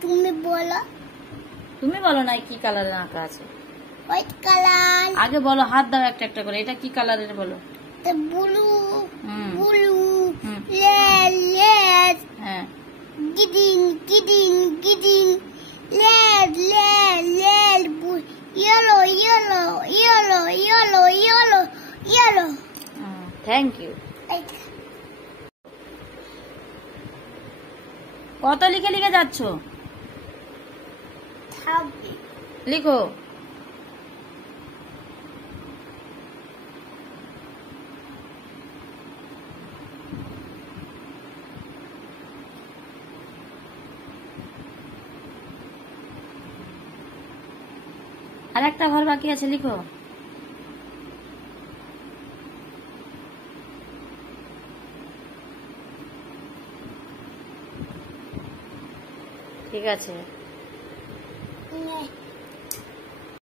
তুমি বলো। তুমি বলো না কি কালারের আঁকা আছে। White colour. আগে বলো, হাত দাও একটা একটা করে। এটা কি কালারের বলো। ব্লু। ব্লু। হুম। রেড। রেড। হ্যাঁ। Green. Green. Green. Red. Red. Red. Yellow. Yellow. Yellow. Yellow. Yellow. Yellow. Thank you. কত লিখে লিখে যাচ্ছ? লিখো। আর একটা ঘর বাকি আছে, লিখো। ঠিক আছে।